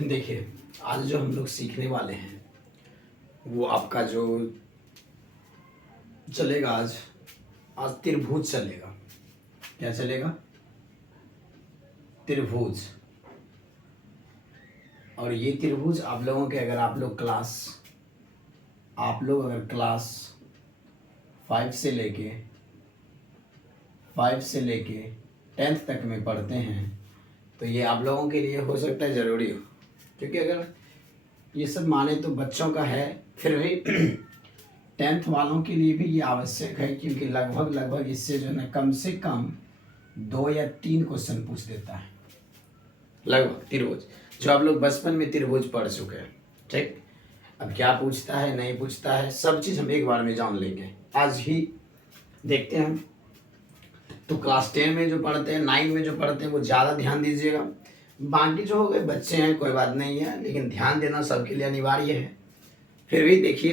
देखिए, आज जो हम लोग सीखने वाले हैं वो आपका जो चलेगा आज आज त्रिभुज चलेगा। क्या चलेगा? त्रिभुज। और ये त्रिभुज आप लोगों के अगर आप लोग अगर क्लास 5 से लेके 10th तक में पढ़ते हैं तो ये आप लोगों के लिए हो सकता है ज़रूरी हो, क्योंकि अगर ये सब माने तो बच्चों का है, फिर भी 10th वालों के लिए भी ये आवश्यक है, क्योंकि लगभग इससे जो है ना कम से कम 2 या 3 क्वेश्चन पूछ देता है लगभग त्रिभुज, जो आप लोग बचपन में त्रिभुज पढ़ चुके हैं। ठीक, अब क्या पूछता है नहीं पूछता है सब चीज़ हम एक बार में जान लेंगे, आज ही देखते हैं। तो क्लास 10 में जो पढ़ते हैं, 9 में जो पढ़ते हैं वो ज़्यादा ध्यान दीजिएगा। बाकी जो हो गए बच्चे हैं कोई बात नहीं है, लेकिन ध्यान देना सबके लिए अनिवार्य है। फिर भी देखिए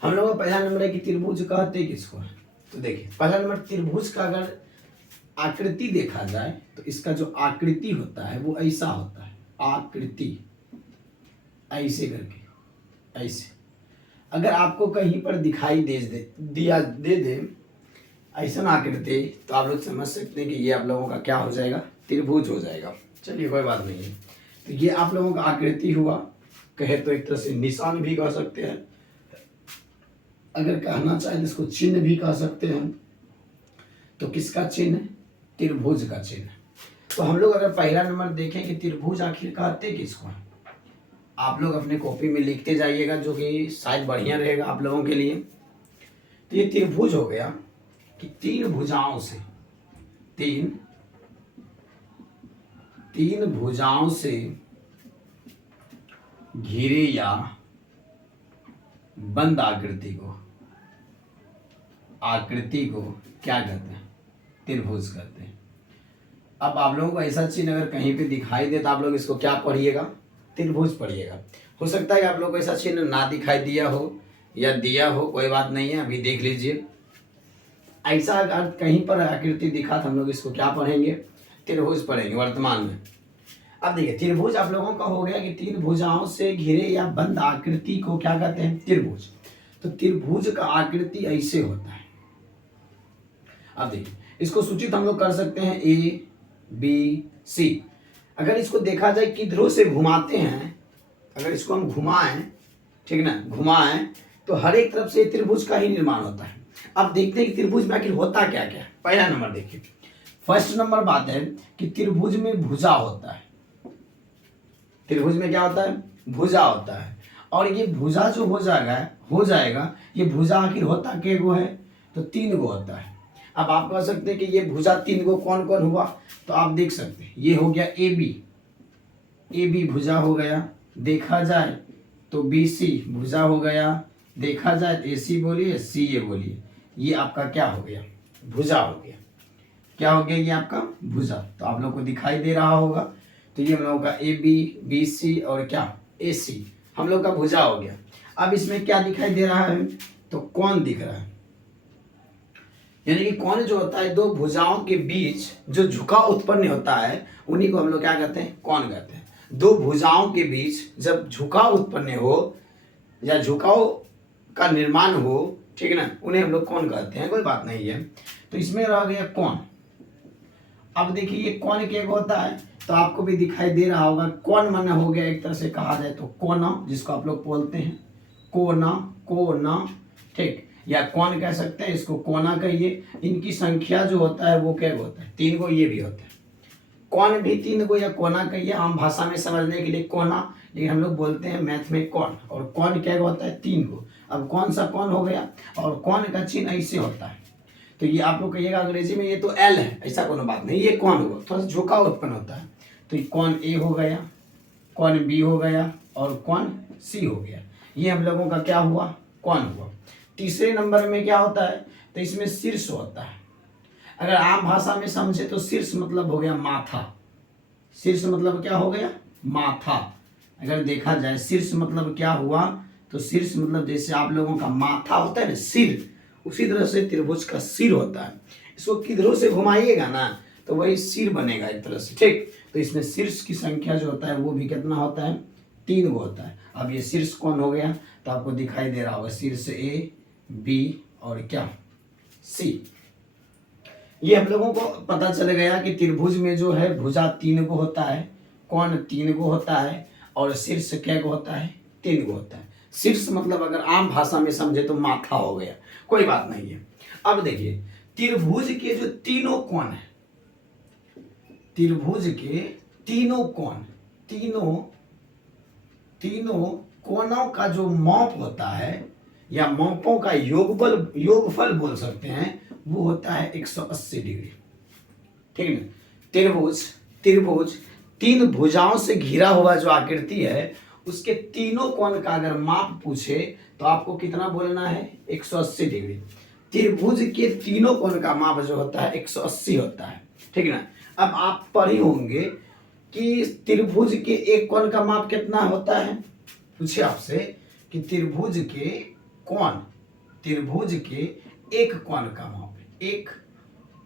हम लोगों का पहला नंबर है कि त्रिभुज कहते किसको है। तो देखिए पहला नंबर, त्रिभुज का अगर आकृति देखा जाए तो इसका जो आकृति होता है वो ऐसा होता है, आकृति ऐसे करके, ऐसे। अगर आपको कहीं पर दिखाई दे ऐसा आकृति, तो आप लोग समझ सकते हैं कि ये आप लोगों का क्या हो जाएगा, त्रिभुज हो जाएगा। चलिए कोई बात नहीं है। तो ये आप लोगों का आकृति हुआ, कहे तो एक तरह से निशान भी कह सकते हैं, अगर कहना चाहे तो इसको चिन्ह भी कह सकते हैं। तो किसका चिन्ह? त्रिभुज का चिन्ह। तो हम लोग अगर पहला नंबर देखें कि त्रिभुज आखिर कहते किसको है, आप लोग अपने कॉपी में लिखते जाइएगा, जो कि शायद बढ़िया रहेगा आप लोगों के लिए। तो ये त्रिभुज हो गया कि तीन भुजाओं से घिरे या बंद आकृति को क्या कहते हैं? त्रिभुज कहते हैं। अब आप लोगों को ऐसा चिन्ह अगर कहीं पे दिखाई दे तो आप लोग इसको क्या पढ़िएगा? त्रिभुज पढ़िएगा। हो सकता है कि आप लोग को ऐसा चिन्ह ना दिखाई दिया हो या दिया हो, कोई बात नहीं है, अभी देख लीजिए। ऐसा अगर कहीं पर आकृति दिखा तो हम लोग इसको क्या पढ़ेंगे? त्रिभुज पढ़ेंगे वर्तमान में। अब देखिए त्रिभुज आप लोगों का हो गया कि तीन भुजाओं से घिरे या बंद आकृति को क्या कहते हैं? त्रिभुज। तो त्रिभुज का आकृति ऐसे होता है। अब देखिए इसको सूचित हम लोग कर सकते हैं A, B, C। अगर इसको देखा जाए किधरों से घुमाते हैं, अगर इसको हम घुमाएं, ठीक ना, घुमाएं तो हर एक तरफ से त्रिभुज का ही निर्माण होता है। अब देखते हैं कि त्रिभुज में आखिर होता क्या क्या है। पहला नंबर देखिए, फर्स्ट नंबर बात है कि त्रिभुज में भुजा होता है। त्रिभुज में क्या होता है? भुजा होता है। और ये भुजा जो हो जाएगा ये भुजा आखिर होता के गो है? तो 3 गो होता है। अब आप कह सकते हैं कि ये भुजा 3 गो कौन कौन हुआ, तो आप देख सकते हैं ये हो गया ए बी भुजा हो गया, देखा जाए तो BC भुजा हो गया, देखा जाए तो AC बोलिए, CA बोलिए, ये आपका क्या हो गया? भुजा हो गया। क्या हो गया? ये आपका भुजा। तो आप लोग को दिखाई दे रहा होगा। तो ये हम लोगों का AB, BC और क्या AC हम लोग का भुजा हो गया। अब इसमें क्या दिखाई दे रहा है? तो कोण दिख रहा है। यानी कि कोण जो होता है दो भुजाओं के बीच जो झुकाव उत्पन्न होता है, उन्हीं को हम लोग क्या कहते हैं? कोण कहते हैं। दो भुजाओं के बीच जब झुकाव उत्पन्न हो या झुकाव का निर्माण हो, ठीक है ना, उन्हें हम लोग कोण कहते हैं, कोई बात नहीं है। तो इसमें रह गया कोण। अब देखिए ये कोण क्या होता है, तो आपको भी दिखाई दे रहा होगा। कोण माने हो गया एक तरह से कहा जाए तो कोना, जिसको आप लोग बोलते हैं कोना, ठीक, या कोण कह सकते हैं, इसको कोना कहिए। इनकी संख्या जो होता है वो क्या होता है? 3 गो। ये भी होता है कोण भी 3 गो, या कोना कहिए, आम भाषा में समझने के लिए कोना, लेकिन हम लोग बोलते हैं मैथ में कोण। और कोण क्या होता है? 3 गो। अब कौन सा कोण हो गया? और कोण का चिन्ह ऐसे होता है। तो ये आप लोग कहिएगा अंग्रेजी में ये तो L है, ऐसा कोनो बात नहीं, ये कोण हुआ, थोड़ा सा झुकाव उत्पन्न होता है। तो ये कोण A हो गया, कोण B हो गया और कोण C हो गया। ये हम लोगों का क्या हुआ? कोण हुआ। तीसरे नंबर में क्या होता है? तो इसमें शीर्ष होता है। अगर आम भाषा में समझे तो शीर्ष मतलब हो गया माथा। शीर्ष मतलब क्या हो गया? माथा। अगर देखा जाए शीर्ष मतलब क्या हुआ, तो शीर्ष मतलब जैसे आप लोगों का माथा होता है ना, सिर, उसी तरह से त्रिभुज का सिर होता है। इसको किधरों से घुमाइएगा ना तो वही सिर बनेगा एक तरह से, ठीक। तो इसमें शीर्ष की संख्या जो होता है वो भी कितना होता है, 3 गो होता है। अब ये शीर्ष कौन हो गया, तो आपको दिखाई दे रहा होगा शीर्ष ए, बी और क्या, सी। ये हम लोगों को पता चल गया कि त्रिभुज में जो है भुजा 3 गो होता है, कोण 3 गो होता है, और शीर्ष क्या गो होता है, 3 गो होता है। शीर्ष मतलब अगर आम भाषा में समझे तो माथा हो गया, कोई बात नहीं है। अब देखिए त्रिभुज के जो तीनों कोण है, त्रिभुज के तीनों कोण, तीनों कोणों का जो माप होता है या मापों का योगफल बोल सकते हैं, वो होता है 180 डिग्री। ठीक है ना। त्रिभुज 3 भुजाओं से घिरा हुआ जो आकृति है, उसके तीनों कोण का अगर माप पूछे तो आपको कितना बोलना है, 180 डिग्री। त्रिभुज के तीनों कोण का माप जो होता है 180 होता है। ठीक है ना। अब आप पढ़े होंगे कि त्रिभुज के एक कोण का माप कितना होता है, पूछे आपसे कि त्रिभुज के एक कोण का माप, एक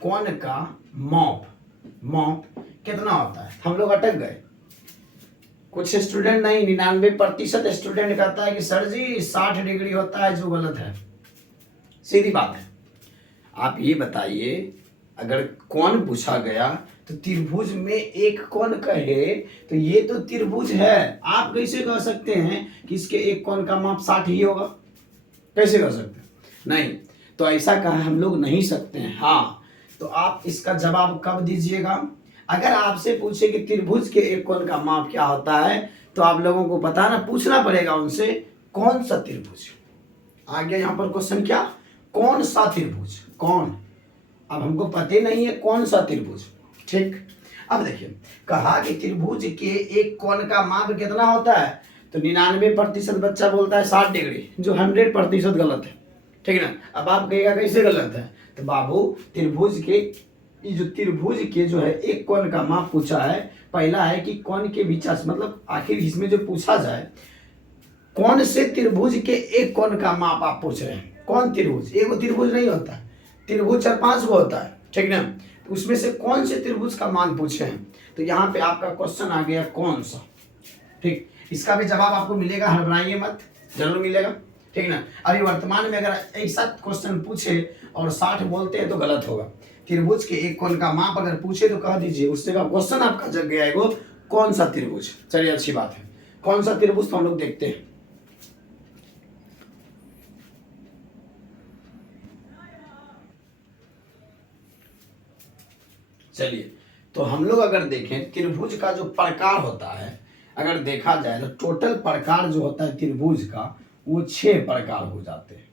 कोण का माप कितना होता है। हम लोग अटक गए, कुछ स्टूडेंट नहीं, 99% स्टूडेंट कहता है कि सर जी 60 डिग्री होता है, जो गलत है। सीधी बात है। आप ये बताइए, अगर कोण पूछा गया तो त्रिभुज में एक कोण कहे तो ये तो त्रिभुज है, आप कैसे कह सकते हैं कि इसके एक कोण का माप 60 ही होगा, कैसे कह सकते हैं, नहीं। तो ऐसा कहा हम लोग नहीं सकते हैं। हाँ, तो आप इसका जवाब कब दीजिएगा, अगर आपसे पूछे कि त्रिभुज के एक कोण का माप क्या होता है, तो आप लोगों को बताना, पूछना पड़ेगा उनसे कौन सा त्रिभुज। आ गया यहाँ पर क्वेश्चन, क्या, कौन सा त्रिभुज, कौन। अब हमको पता नहीं है कौन सा त्रिभुज। ठीक। अब देखिए, कहा कि त्रिभुज के एक कोण का माप कितना होता है, तो 99% बच्चा बोलता है 60 डिग्री, जो 100% गलत है। ठीक है ना। अब आप कहेगा कैसे गलत है, तो बाबू त्रिभुज के जो है एक कोण का माप पूछा है, पहला है कि कोण के विचार से, मतलब आखिर इसमें जो पूछा जाए, कौन से त्रिभुज के एक कोण का माप आप पूछ रहे हैं। कौन त्रिभुज, एक त्रिभुज नहीं होता है, त्रिभुज 4-5 गो होता है। ठीक ना। तो उसमें से कौन से त्रिभुज का मान पूछे हैं, तो यहाँ पे आपका क्वेश्चन आ गया कौन सा। ठीक, इसका भी जवाब आपको मिलेगा, हड़बड़ाइए मत, जरूर मिलेगा। ठीक ना। अभी वर्तमान में अगर ऐसा क्वेश्चन पूछे और 60 बोलते हैं तो गलत होगा। त्रिभुज के एक कोण का माप अगर पूछे तो कह दीजिए, उससे का क्वेश्चन आपका जग गया है, वो कौन सा त्रिभुज। चलिए अच्छी बात है, कौन सा त्रिभुज तो हम लोग देखते हैं। चलिए, तो हम लोग अगर देखें त्रिभुज का जो प्रकार होता है, अगर देखा जाए तो टोटल प्रकार जो होता है त्रिभुज का, वो 6 प्रकार हो जाते हैं।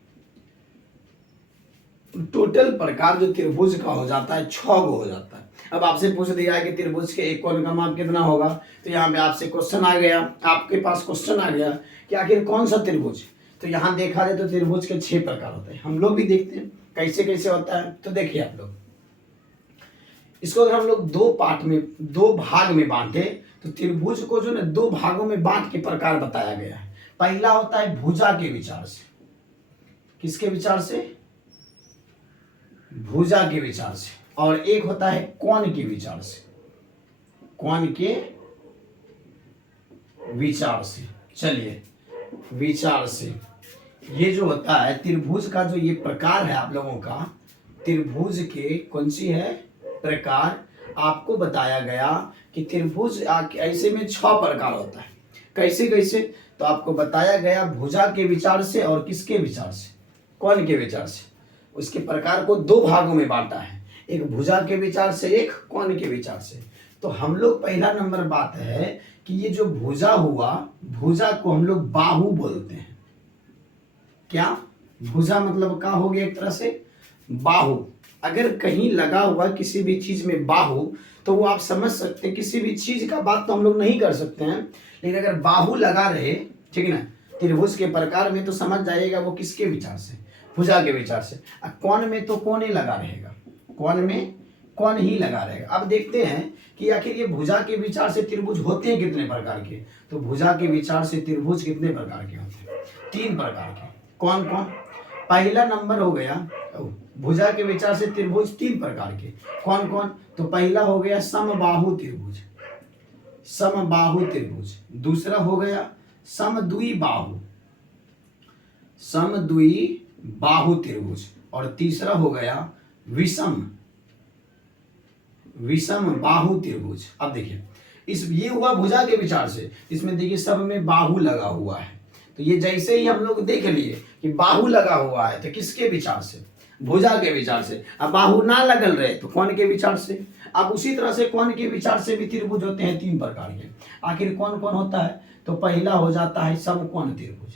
टोटल प्रकार जो त्रिभुज का हो जाता है 6 गो हो जाता है। अब आपसे पूछ दिया है कि त्रिभुज के एक कोण का माप कितना होगा, तो यहाँ पे आपसे क्वेश्चन आ गया, आपके पास क्वेश्चन आ गया कि आखिर कौन सा त्रिभुज। तो यहाँ देखा जाए तो त्रिभुज के 6 प्रकार होते हैं। हम लोग भी देखते हैं कैसे कैसे होता है। तो देखिए आप लोग, इसको अगर हम लोग 2 भाग में बांटे, तो त्रिभुज को जो ना 2 भागों में बांट के प्रकार बताया गया है। पहला होता है भुजा के विचार से, किसके विचार से, भुजा के विचार से, और एक होता है कोण के विचार से, कोण के विचार से। चलिए, विचार से ये जो होता है त्रिभुज का जो ये प्रकार है आप लोगों का, त्रिभुज के कौन सी है प्रकार, आपको बताया गया कि त्रिभुज ऐसे में 6 प्रकार होता है। कैसे कैसे, तो आपको बताया गया भुजा के विचार से और किसके विचार से, कोण के विचार से। उसके प्रकार को 2 भागों में बांटा है, एक भुजा के विचार से, एक कोण के विचार से। तो हम लोग पहला नंबर बात है कि ये जो भुजा हुआ, भुजा को हम लोग बाहु बोलते हैं। क्या, भुजा मतलब क्या हो गया, एक तरह से बाहु। अगर कहीं लगा हुआ किसी भी चीज में बाहु, तो वो आप समझ सकते हैं, किसी भी चीज का बात तो हम लोग नहीं कर सकते हैं, लेकिन अगर बाहु लगा रहे, ठीक है ना, त्रिभुज के प्रकार में, तो समझ जाइएगा वो किसके विचार से, भुजा के विचार से। कोण में तो कोण ही लगा रहेगा, कोण में कोण ही लगा रहेगा। अब देखते हैं कि आखिर ये भुजा के विचार से त्रिभुज होते हैं कितने प्रकार के। तो भुजा के विचार से त्रिभुज कितने प्रकार के होते हैं, 3 प्रकार के। कौन कौन, पहला नंबर हो गया, भुजा के विचार से त्रिभुज 3 प्रकार के। कौन कौन, तो पहला हो गया समबाहु त्रिभुज, समबाहु त्रिभुज, दूसरा हो गया समद्विबाहु, समद्विबाहु त्रिभुज, और तीसरा हो गया विषम बाहु त्रिभुज। अब देखिए ये हुआ भुजा के विचार से, इसमें देखिए सब में बाहु लगा हुआ है, तो ये जैसे ही हम लोग देख लिए कि बाहु लगा हुआ है तो किसके विचार से, भुजा के विचार से। अब बाहु ना लगल रहे तो कौन के विचार से। अब उसी तरह से कौन के विचार से भी त्रिभुज होते हैं 3 प्रकार के। आखिर कौन कौन होता है, तो पहला हो जाता है समकोण त्रिभुज,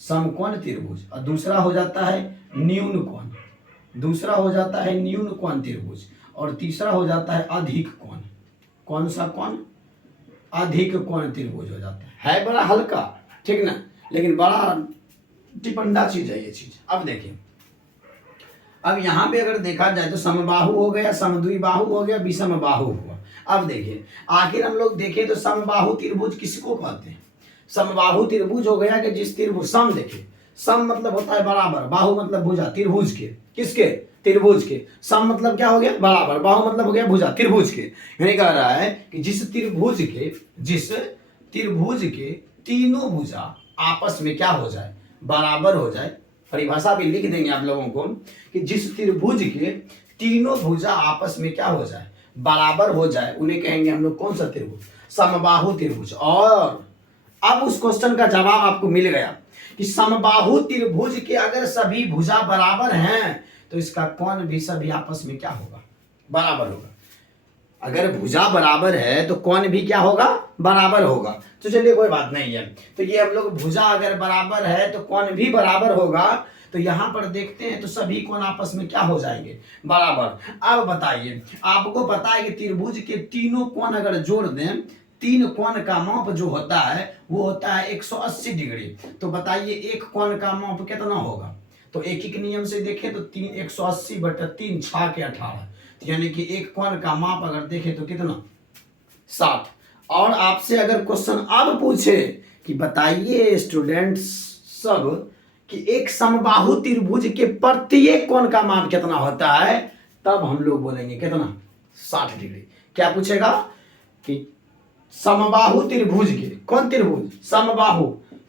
समकोण त्रिभुज, और दूसरा हो जाता है न्यून कोण, दूसरा हो जाता है न्यून कोण त्रिभुज, और तीसरा हो जाता है अधिक कोण। कौन सा कोण, अधिक कोण त्रिभुज हो जाता है बड़ा हल्का, ठीक ना, लेकिन बड़ा टिपंडा चीज है ये चीज। अब देखिए, अब यहाँ पे अगर देखा जाए तो समबाहु हो गया, समद्विबाहु हो गया, विषमबाहु हुआ। अब देखिए आखिर हम लोग देखें तो समबाहु त्रिभुज किसको कहते हैं। समबाहु त्रिभुज हो गया कि जिस त्रिभुज, सम देखिए, सम मतलब होता है बराबर, बाहु मतलब भुजा, त्रिभुज के, किसके, त्रिभुज के। सम मतलब क्या हो गया, बराबर, बाहु मतलब हो गया भुजा, त्रिभुज के। यानी कह रहा है कि जिस त्रिभुज के तीनों भुजा आपस में क्या हो जाए, बराबर हो जाए। परिभाषा भी लिख देंगे आप लोगों को कि जिस त्रिभुज के तीनों भुजा आपस में क्या हो जाए, बराबर हो जाए, उन्हें कहेंगे हम लोग कौन सा त्रिभुज, समबाहु त्रिभुज। और अब उस क्वेश्चन का जवाब आपको मिल गया कि समबाहु त्रिभुज के अगर सभी भुजा बराबर हैं तो इसका कोण भी सभी आपस में क्या होगा, बराबर होगा। अगर भुजा बराबर है तो कोण भी क्या होगा, बराबर होगा। तो चलिए कोई बात नहीं है, तो ये हम लोग भुजा अगर बराबर है तो कोण भी बराबर होगा। तो यहाँ पर देखते हैं तो सभी कोण आपस में क्या हो जाएंगे, बराबर। अब बताइए, आपको पता है कि त्रिभुज के तीनों कोण अगर जोड़ दें, 3 कोण का माप जो होता है वो होता है 180 डिग्री। तो बताइए एक कोण का माप कितना होगा। तो एक नियम से देखें तो 180/3 6 के 18, यानी कि एक कोण का माप अगर देखें तो कितना, 60। और आपसे अगर क्वेश्चन अब पूछे कि बताइए स्टूडेंट्स सब कि एक समबाहु त्रिभुज के प्रत्येक कोण का माप कितना होता है, तब हम लोग बोलेंगे कितना, 60 डिग्री। क्या पूछेगा कि समबाहु त्रिभुज के, कौन त्रिभुज,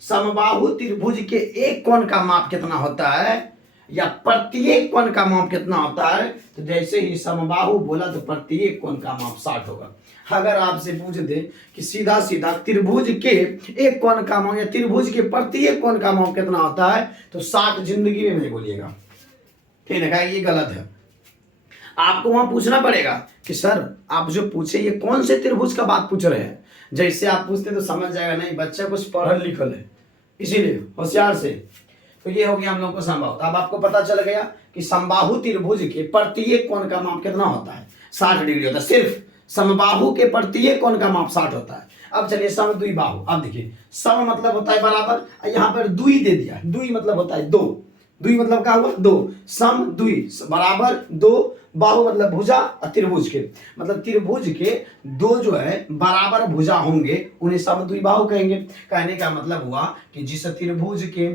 समबाहु त्रिभुज के एक कोण का माप कितना होता है या प्रत्येक कोण का माप कितना होता है। तो जैसे ही समबाहु बोला तो प्रत्येक कोण का माप 60 होगा। अगर आपसे पूछ दे कि सीधा सीधा त्रिभुज के एक कोण का माप या त्रिभुज के प्रत्येक कोण का माप कितना होता है, तो 60 जिंदगी में नहीं बोलिएगा, ठीक है, ये गलत है। आपको वहां पूछना पड़ेगा कि सर आप जो पूछे ये कौन से त्रिभुज का बात पूछ रहे हैं। जैसे आप पूछते तो समझ जाएगा नहीं बच्चा कुछ पढ़ल लिखल है, इसीलिए होशियार से। तो ये हो गया हम लोग को समबाहु। अब आपको पता चल गया कि समबाहु त्रिभुज के प्रत्येक कोण का माप कितना होता है, 60 डिग्री होता है। सिर्फ समबाहु के प्रत्येक कोण का माप 60 होता है। अब चलिए समद्विबाहु। अब देखिए सम मतलब होता है बराबर, यहाँ पर द्वि दे दिया, द्वि मतलब होता है 2, द्वि मतलब क्या हुआ 2, सम द्वि बराबर 2, बाहु मतलब भुजा, और त्रिभुज के मतलब त्रिभुज के 2 जो है बराबर भुजा होंगे उन्हें समद्विबाहु कहेंगे। कहने का मतलब हुआ कि जिस त्रिभुज के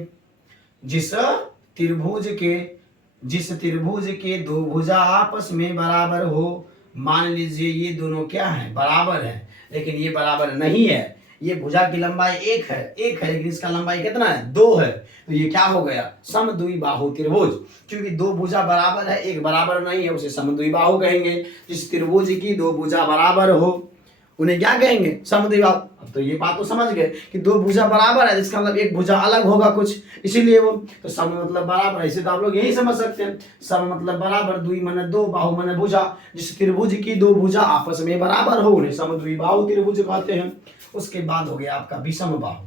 2 भुजा आपस में बराबर हो, मान लीजिए ये दोनों क्या है, बराबर है, लेकिन ये बराबर नहीं है। ये भुजा की लंबाई 1 है लेकिन इसका लंबाई कितना है, 2 है। तो ये क्या हो गया, समद्विबाहु त्रिभुज। क्योंकि 2 भुजा बराबर है, एक बराबर नहीं है, उसे समद्विबाहु कहेंगे। जिस त्रिभुज की 2 भुजा बराबर हो उन्हें क्या कहेंगे, समद्विबाहु। अब तो ये बात तो समझ गए कि 2 भुजा बराबर है, इसका मतलब एक भुजा अलग होगा कुछ, इसीलिए वो। तो सम मतलब बराबर है, इसे तो आप लोग यही समझ सकते हैं। सम मतलब बराबर, द्वि माने 2, बाहु माने भुजा। जिस त्रिभुज की 2 भुजा आपस में बराबर हो उन्हें समद्विबाहु त्रिभुज कहते हैं। उसके बाद हो गया आपका विषमबाहु।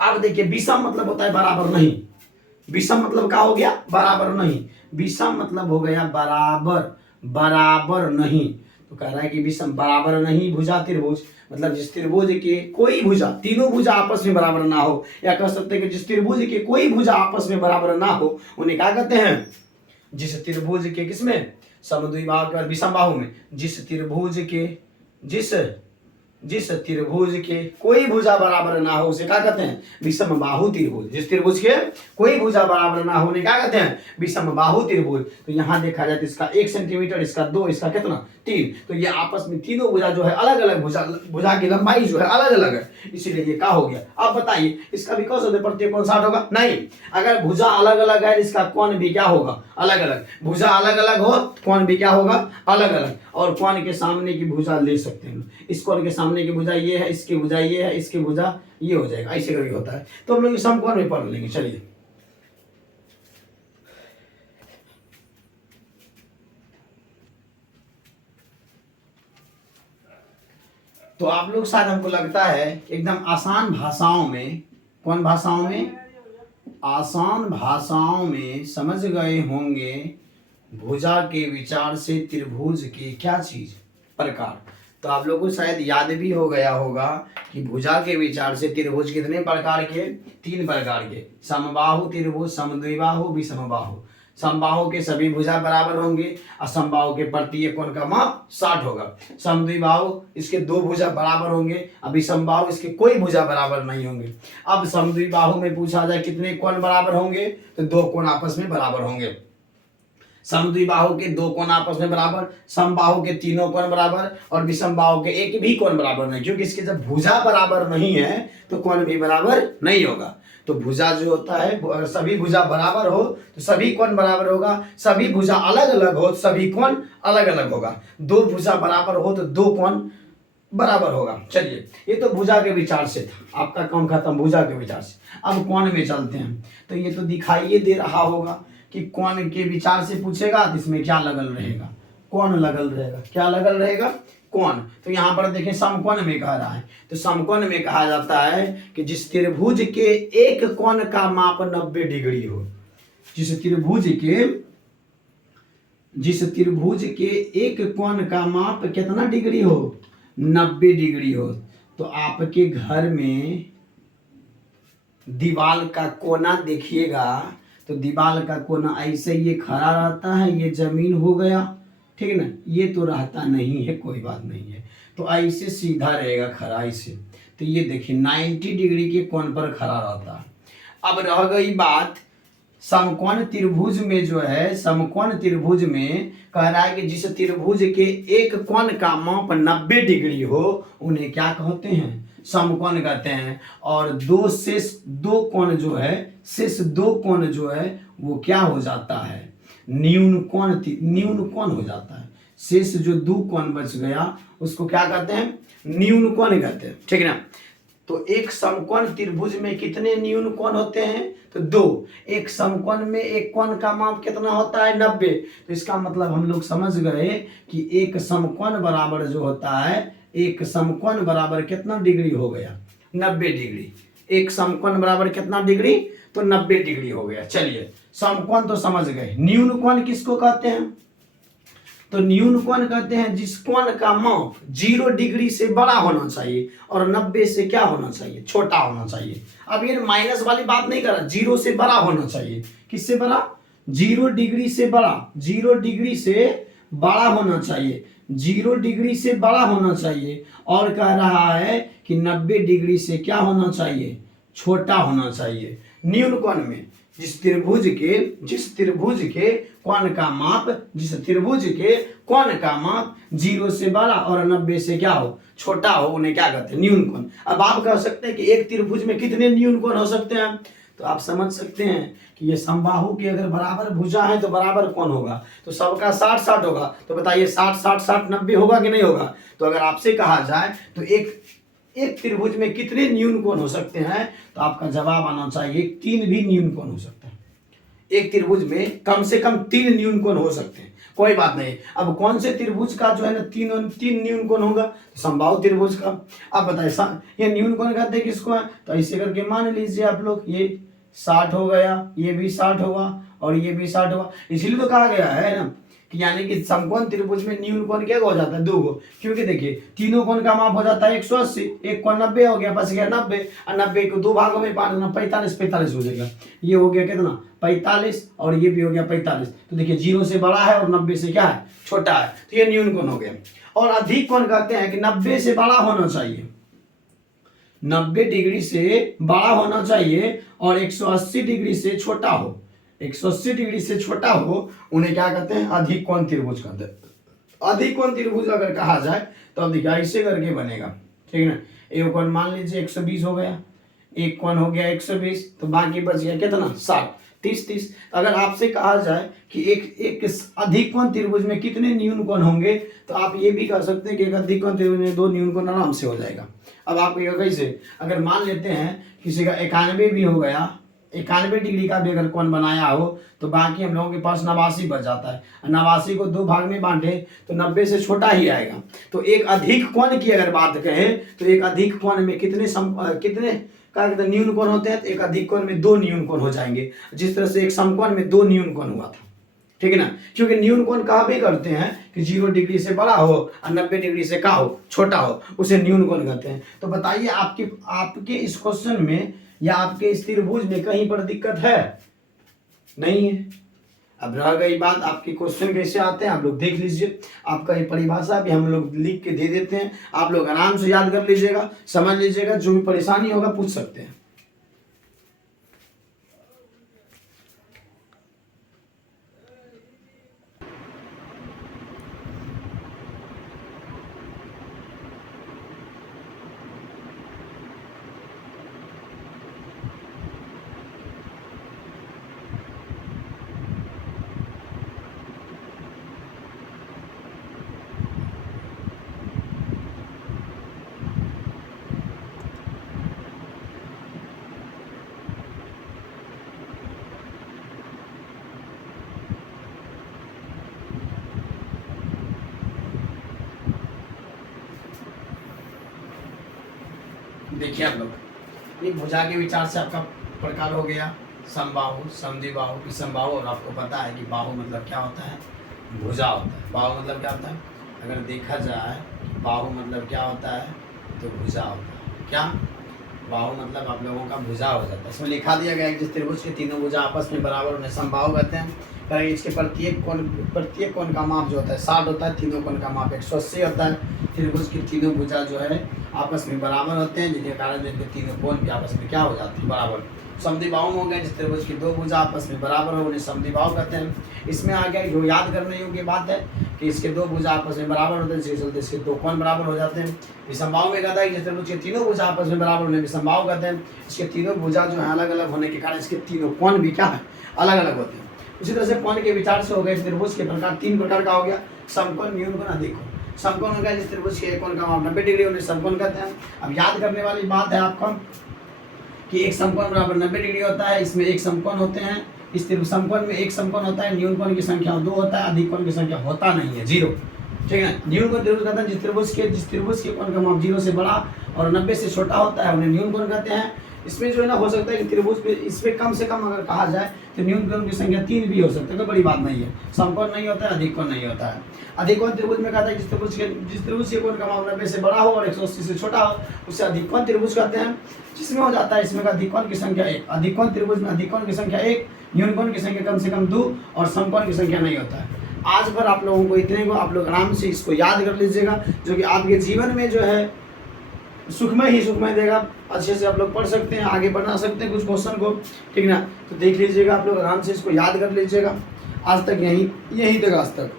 अब देखिए विषम मतलब होता है बराबर नहीं, विषम मतलब क्या हो गया, बराबर नहीं। विषम मतलब हो गया बराबर नहीं। तो कह रहा है कि विषम बराबर नहीं भुजा त्रिभुज, मतलब जिस त्रिभुज के कोई भुजा, तीनों भुजा आपस में बराबर ना हो, या कह सकते हैं कि जिस त्रिभुज के कोई भुजा आपस में बराबर ना हो उन्हें क्या कहते हैं, जिस त्रिभुज के, किसमें, समद्विबाहु और विषमबाहु में, जिस त्रिभुज के जिस त्रिभुज के कोई भुजा बराबर ना हो उसे क्या कहते हैं? विषमबाहु त्रिभुज। जिस त्रिभुज के कोई भुजा बराबर ना होने क्या कहते हैं? विषमबाहु त्रिभुज। तो यहाँ देखा जाए तो इसका 1 सेंटीमीटर, इसका 2, इसका कितना 3, तो ये आपस में तीनों भुजा जो है अलग अलग भुजा की लंबाई जो है अलग अलग है, इसीलिए ये क्या हो गया? अब बताइए इसका भी कौन सा प्रत्येक कोण 60 होगा? नहीं, अगर भुजा अलग अलग है इसका कोण भी क्या होगा? अलग अलग। भुजा अलग अलग हो कोण भी क्या होगा? अलग अलग। और कोण के सामने की भुजा ले सकते हैं, इस कोण के सामने की भुजा ये है, इसकी भुजा ये है, इसकी भुजा ये हो जाएगा, ऐसे करके होता है। तो हम लोग समकोण में पढ़ लेंगे। चलिए तो आप लोग शायद हमको लगता है एकदम आसान भाषाओं में, कौन भाषाओं में? आसान भाषाओं में समझ गए होंगे भुजा के विचार से त्रिभुज के क्या चीज? प्रकार। तो आप लोगों को शायद याद भी हो गया होगा कि भुजा के विचार से त्रिभुज कितने प्रकार के? 3 प्रकार के। समबाहु त्रिभुज, समद्विबाहु, विषमबाहु। समबाहु के सभी भुजा बराबर होंगे, असमबाहु के प्रत्येक कोण का माप 60 होगा। समद्विबाहु इसके 2 भुजा बराबर होंगे, विषमबाहु इसके कोई भुजा बराबर नहीं होंगे। अब समद्विबाहु में पूछा जाए कितने कोण बराबर होंगे, तो 2 कोण आपस में बराबर होंगे। समद्विबाहु के 2 कोण आपस में बराबर, समबाहु के तीनों कोण बराबर, और विषमबाहु के एक भी कोण बराबर नहीं, क्योंकि इसके जब भुजा बराबर नहीं है तो कोण भी बराबर नहीं होगा। तो भुजा जो होता है, अगर सभी भुजा बराबर हो तो सभी कोण बराबर होगा, सभी भुजा अलग अलग हो तो सभी कोण अलग अलग होगा, 2 भुजा बराबर हो तो 2 कोण बराबर होगा। चलिए ये तो भुजा के विचार से था, आपका काम खत्म भुजा के विचार से। अब कोण में चलते हैं। तो ये तो दिखाई दे रहा होगा कि कोण के विचार से पूछेगा तो इसमें क्या लगल रहेगा? कोण लगल रहेगा। क्या लगल रहेगा? कोण। तो यहाँ पर देखें समकोण में कह रहा है, तो समकोण में कहा जाता है कि जिस त्रिभुज के एक कोण का माप 90 डिग्री हो। जिस त्रिभुज के एक कोण का माप कितना डिग्री हो? 90 डिग्री हो। तो आपके घर में दीवार का कोना देखिएगा, तो दीवार का कोना ऐसे ये खड़ा रहता है, ये जमीन हो गया, ठीक है ना, ये तो रहता नहीं है, कोई बात नहीं है, तो ऐसे सीधा रहेगा खड़ा ऐसे। तो ये देखिए 90 डिग्री के कोण पर खड़ा रहता है। अब रह गई बात समकोण त्रिभुज में, जो है समकोण त्रिभुज में कह रहा है कि जिस त्रिभुज के एक कोण का माप 90 डिग्री हो उन्हें क्या कहते हैं? समकोण कहते हैं। और शेष दो कोण जो है वो क्या हो जाता है? न्यून कोण हो जाता है। शेष जो 2 कोण बच गया उसको क्या कहते हैं? न्यून कोण कहते हैं, ठीक है ना। तो एक समकोण त्रिभुज में कितने न्यून कोण होते हैं? तो 2। एक समकोण में एक कोण का माप कितना होता है? 90। तो इसका मतलब हम लोग समझ गए कि एक समकोण बराबर जो होता है, एक समकोण बराबर कितना डिग्री हो गया? 90 डिग्री। एक समकोण बराबर कितना डिग्री? तो 90 डिग्री हो गया। चलिए समकोण तो समझ गए, न्यून कोण किसको कहते हैं? तो न्यून कोण कहते हैं जिस कोण का माप 0 डिग्री से बड़ा होना चाहिए और 90 से क्या होना चाहिए? छोटा होना चाहिए। अब ये माइनस वाली बात नहीं कर रहा, 0 से बड़ा होना चाहिए। किससे बड़ा? 0 डिग्री से बड़ा। 0 डिग्री से बड़ा होना चाहिए, 0 डिग्री से बड़ा होना चाहिए। और कह रहा है कि 90 डिग्री से क्या होना चाहिए? छोटा होना चाहिए। न्यून कोण में जिस त्रिभुज के कोण का माप 0 से बड़ा और 90 से क्या हो? छोटा हो, उन्हें क्या कहते हैं? न्यून कोण। अब आप कह सकते हैं कि एक त्रिभुज में कितने न्यून कोण हो सकते हैं? तो आप समझ सकते हैं कि ये समबाहु के अगर बराबर भुजा है तो बराबर कोण होगा, तो सबका 60-60 होगा। तो बताइए 60-60-60 90 होगा कि नहीं होगा? तो अगर आपसे कहा जाए तो एक त्रिभुज में कितने न्यून कोण हो सकते हैं, तो आपका जवाब आना चाहिए 3 भी न्यून कोण हो सकते हैं। एक त्रिभुज में कम से कम 3 न्यून कोण हो सकते हैं, कोई बात नहीं। अब कौन से त्रिभुज का जो है ना 3 न्यून कोण होगा? समबाहु त्रिभुज का। अब बताइए ये न्यून कोण कहते हैं किसको है? तो ऐसे करके मान लीजिए आप लोग, ये 60 हो गया, ये भी 60 होगा और ये भी 60 होगा। इसलिए तो कहा गया है ना कि यानी कि समकोण त्रिभुज में न्यून कोण क्या हो जाता है, 2 गो, क्योंकि देखिए तीनों कोण का माप हो जाता है 180, एक कोण 90 हो गया, बच गया 90, और 90 को 2 भागों में बांट देना, 45 हो जाएगा। ये हो गया कितना 45, और ये भी हो गया 45। तो देखिए 0 से बड़ा है और 90 से क्या है, छोटा है, तो ये न्यून कोण हो गया। और अधिक कोण कहते हैं कि 90 से बड़ा होना चाहिए, 90 डिग्री से बड़ा होना चाहिए और 180 डिग्री से छोटा हो, 180 डिग्री से छोटा हो, उन्हें क्या कहते हैं, अधिक कोण त्रिभुज कहते हैं। अधिक कोण त्रिभुज अगर कहा जाए तो अब देखिए ऐसे करके बनेगा, ठीक है ना। एक कोण मान लीजिए 120 हो गया, एक कोण हो गया 120, तो बाकी बच गया कितना 60, 30। अगर आपसे कहा जाए कि एक अधिक कोण त्रिभुज में कितने न्यून कोण होंगे, तो आप ये भी कह सकते हैं कि एक अधिक कोण त्रिभुज में 2 न्यून कोण आराम से हो जाएगा। अब आप कैसे, अगर मान लेते हैं किसी का 91 भी हो गया, 91 डिग्री का भी अगर कोण बनाया हो, तो बाकी हम लोगों के पास 89 बच जाता है। 89 को 2 भाग में बांटे तो 90 से छोटा ही आएगा। तो एक अधिक कोण की अगर बात कहें तो एक अधिक कोण में कितने न्यून कोण होते हैं, तो एक अधिक कोण में 2 न्यून कोण हो जाएंगे, जिस तरह से एक समकोण में 2 न्यून कोण हुआ था, ठीक है ना। क्योंकि न्यून कोण कहा भी करते हैं कि 0 डिग्री से बड़ा हो और 90 डिग्री से क्या हो, छोटा हो, उसे न्यून कोण कहते हैं। तो बताइए आपके इस क्वेश्चन में या आपके इस त्रिभुज में कहीं पर दिक्कत है, नहीं है। अब रह गई बात आपके क्वेश्चन कैसे आते हैं, आप लोग देख लीजिए। आपका ये परिभाषा भी हम लोग लिख के दे देते हैं, आप लोग आराम से याद कर लीजिएगा, समझ लीजिएगा, जो भी परेशानी होगा पूछ सकते हैं। देखिए आप लोग, ये भुजा के विचार से आपका प्रकार हो गया समबाहु, समद्विबाहु की समबाहु, और आपको पता है कि बाहु मतलब क्या होता है, भुजा होता है। बाहु मतलब क्या होता है, अगर देखा जाए बाहु मतलब क्या होता है, तो भुजा होता है। क्या बाहु मतलब आप लोगों का भुजा हो जाता है। इसमें लिखा दिया गया है जिस त्रिभुज के तीनों भुजा आपस में बराबर उन्हें समबाहु कहते हैं। करेंगे इसके प्रत्येक कोण का माप जो होता है 60 होता है, तीनों कोण का माप 180 होता है। त्रिभुज की तीनों भुजा जो है आपस में बराबर होते हैं, जिसके कारण जिनके तीनों कोण भी आपस में क्या हो जाती है, बराबर। समद्विबाहु हो गए, जिस त्रिभुज की 2 भुजा आपस में बराबर हो उन्हें समद्विबाहु कहते हैं। इसमें आ गया जो याद करने योग्य बात है कि इसके 2 भुजा आपस में बराबर होते हैं, जिसके चलते इसके 2 कोण बराबर हो जाते हैं। विषमबाहु में कहता है जिस त्रिभुज के तीनों भुजा आपस में बराबर उन्हें विषमबाहु कहते हैं। इसके तीनों भुजा जो है अलग अलग होने के कारण इसके तीनों कोण भी क्या है, अलग अलग होते हैं। उसी तरह से कोण के विचार से हो गए त्रिभुज के प्रकार 3 प्रकार का हो गया, समकोण, न्यून कोण, अधिक कोण। समकोण हो गया जिस त्रिभुज के एक कोण का माप 90 डिग्री उन्हें समकोण कहते हैं। अब याद करने वाली बात है आपको कि एक समकोण बराबर 90 डिग्री होता है, इसमें एक समकोण होते हैं, इस समकोण में एक समकोण होता है, न्यून कोण की संख्या 2 होता है, अधिक कोण की संख्या होता नहीं है, 0, ठीक है। न्यून कोण त्रिभुज कहते हैं जिस त्रिभुज के कोण का माप 0 से बड़ा और 90 से छोटा होता है उन्हें न्यून कोण कहते हैं। इसमें जो है ना हो सकता है कि त्रिभुज पे इसमें कम से कम अगर कहा जाए तो न्यून कोण की संख्या 3 भी हो सकता है, कोई बड़ी बात नहीं है। समकोण नहीं होता है, अधिक कोण नहीं होता है। अधिक कोण त्रिभुज में कहता है जिस त्रिभुज के कोण का माप 90 से बड़ा हो और 180 से छोटा हो उसे अधिक कोण त्रिभुज कहते हैं। जिसमें हो जाता है इसमें का अधिक कोण की संख्या 1, अधिक कोण त्रिभुज में अधिक कोण की संख्या 1, न्यून कोण की संख्या कम से कम 2 और समकोण की संख्या नहीं होता है। आज भर आप लोगों को इतने को आप लोग आराम से इसको याद कर लीजिएगा, जो कि आपके जीवन में जो है सुखमय ही सुखमय देगा। अच्छे से आप लोग पढ़ सकते हैं, आगे बढ़ा सकते हैं कुछ क्वेश्चन को, ठीक ना। तो देख लीजिएगा आप लोग आराम से इसको याद कर लीजिएगा। आज तक यहीं तक आज तक